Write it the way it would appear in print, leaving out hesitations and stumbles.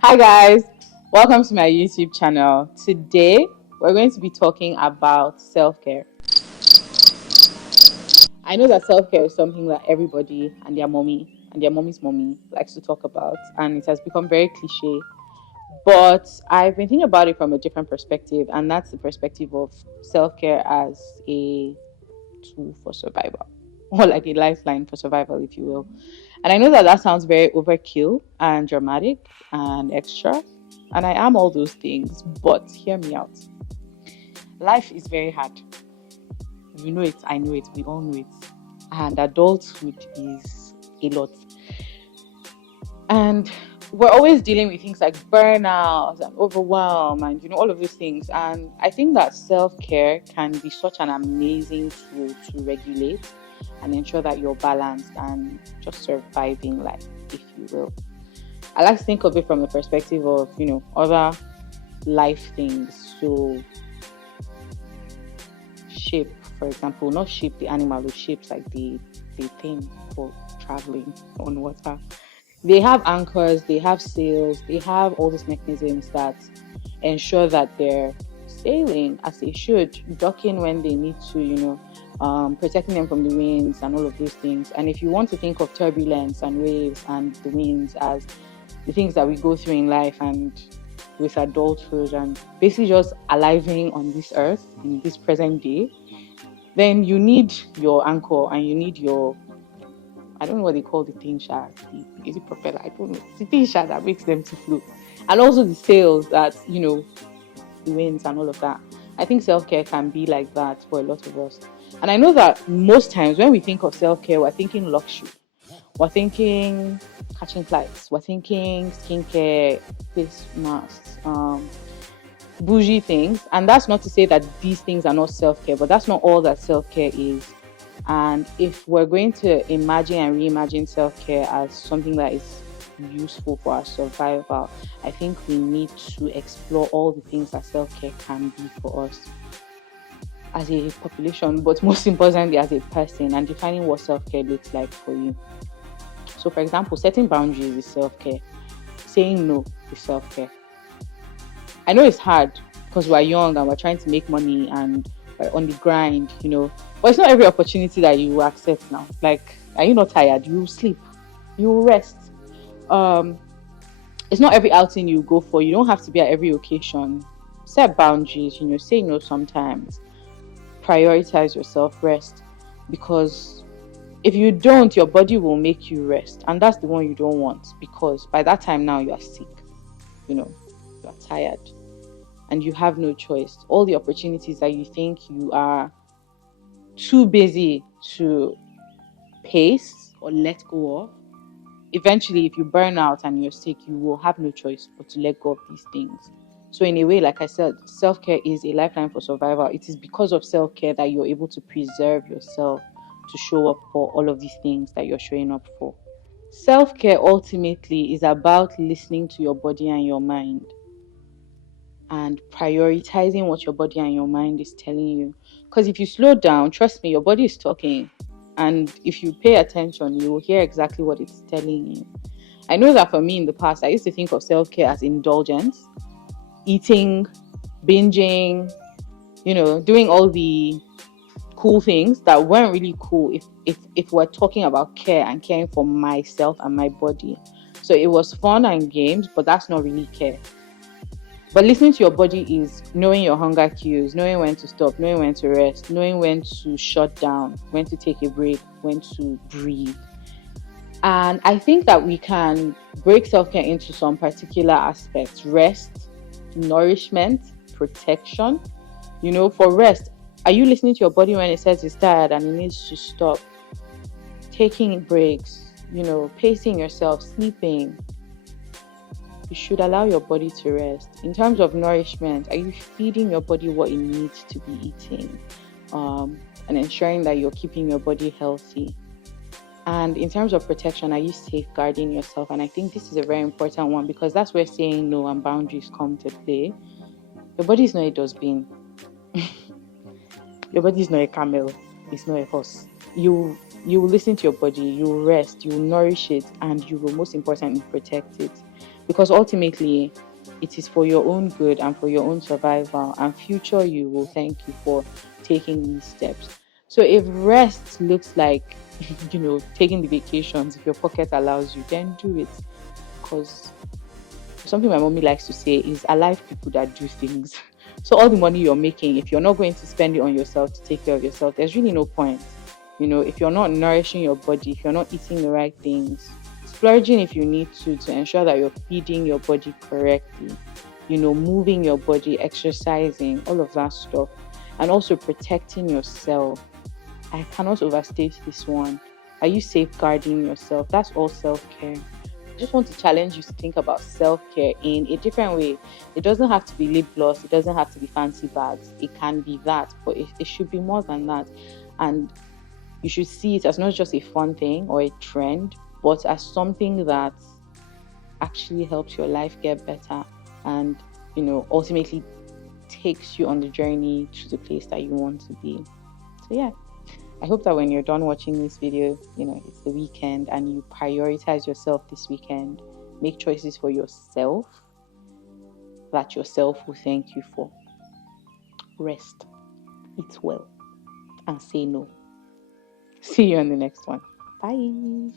Hi guys, welcome to my YouTube channel. Today we're going to be talking about self-care. I know that self-care is something that everybody and their mommy and their mommy's mommy likes to talk about, and it has become very cliche. But I've been thinking about it from a different perspective, and that's the perspective of self-care as a tool for survival, or like a lifeline for survival, if you will. And I know that that sounds very overkill and dramatic and extra, and I am all those things, but hear me out. Life is very hard. You know it, I know it, we all know it. And adulthood is a lot. And we're always dealing with things like burnout and overwhelm and all of these things. And I think that self-care can be such an amazing tool to regulate and ensure that you're balanced and just surviving life, if you will. I like to think of it from the perspective of, other life things. So ship, for example, not ship the animal, but ships like the thing for traveling on water. They have anchors, they have sails, they have all these mechanisms that ensure that they're sailing as they should, docking when they need to, protecting them from the winds and all of those things. And if you want to think of turbulence and waves and the winds as the things that we go through in life and with adulthood and basically just aliving on this earth in this present day, then you need your anchor and you need your, I don't know what they call the thing, is it propeller? I don't know. It's the thing that makes them to float. And also the sails that, the winds and all of that. I think self-care can be like that for a lot of us. And I know that most times when we think of self-care, we're thinking luxury. We're thinking catching flights. We're thinking skincare, face masks, bougie things. And that's not to say that these things are not self-care, but that's not all that self-care is. And if we're going to imagine and reimagine self-care as something that is useful for our survival, I think we need to explore all the things that self-care can be for us as a population, but most importantly as a person, and defining what self-care looks like for you. So for example, setting boundaries is self-care. Saying no is self-care. I know it's hard because we're young and we're trying to make money and we're on the grind, but it's not every opportunity that you will accept now. Like, are you not tired? You sleep, you rest. It's not every outing you go for. You don't have to be at every occasion. Set boundaries, say no sometimes. Prioritize yourself, rest. Because if you don't, your body will make you rest. And that's the one you don't want, because by that time now you are sick, you are tired. And you have no choice. All the opportunities that you think you are too busy to pace or let go of, eventually, if you burn out and you're sick, you will have no choice but to let go of these things. So in a way, like I said, self-care is a lifeline for survival. It is because of self-care that you're able to preserve yourself to show up for all of these things that you're showing up for. Self-care ultimately is about listening to your body and your mind and prioritizing what your body and your mind is telling you. Because if you slow down, trust me, your body is talking. And if you pay attention, you will hear exactly what it's telling you. I know that for me in the past, I used to think of self-care as indulgence, eating, binging, doing all the cool things that weren't really cool if we're talking about care and caring for myself and my body. So it was fun and games, but that's not really care. But listening to your body is knowing your hunger cues, knowing when to stop, knowing when to rest, knowing when to shut down, when to take a break, when to breathe. And I think that we can break self-care into some particular aspects: rest, nourishment, protection. For rest, are you listening to your body when it says it's tired and it needs to stop? Taking breaks, pacing yourself, sleeping. You should allow your body to rest. In terms of nourishment, are you feeding your body what it needs to be eating? And ensuring that you're keeping your body healthy. And in terms of protection, are you safeguarding yourself? And I think this is a very important one, because that's where saying no and boundaries come to play. Your body is not a dustbin. Your body is not a camel. It's not a horse. you will listen to your body, you will rest, you will nourish it, and you will most importantly protect it. Because ultimately it is for your own good and for your own survival, and future you will thank you for taking these steps. So if rest looks like taking the vacations, if your pocket allows you, then do it. Because something my mommy likes to say is alive people that do things. So all the money you're making, if you're not going to spend it on yourself to take care of yourself, there's really no point. If you're not nourishing your body, if you're not eating the right things, splurging if you need to ensure that you're feeding your body correctly, moving your body, exercising, all of that stuff, and also protecting yourself. I cannot overstate this one. Are you safeguarding yourself? That's all self-care. I just want to challenge you to think about self-care in a different way. It doesn't have to be lip gloss, it doesn't have to be fancy bags. It can be that, but it should be more than that. And you should see it as not just a fun thing or a trend, but as something that actually helps your life get better and, ultimately takes you on the journey to the place that you want to be. So, yeah. I hope that when you're done watching this video, it's the weekend and you prioritize yourself this weekend. Make choices for yourself that yourself will thank you for. Rest, eat well, and say no. See you on the next one. Bye.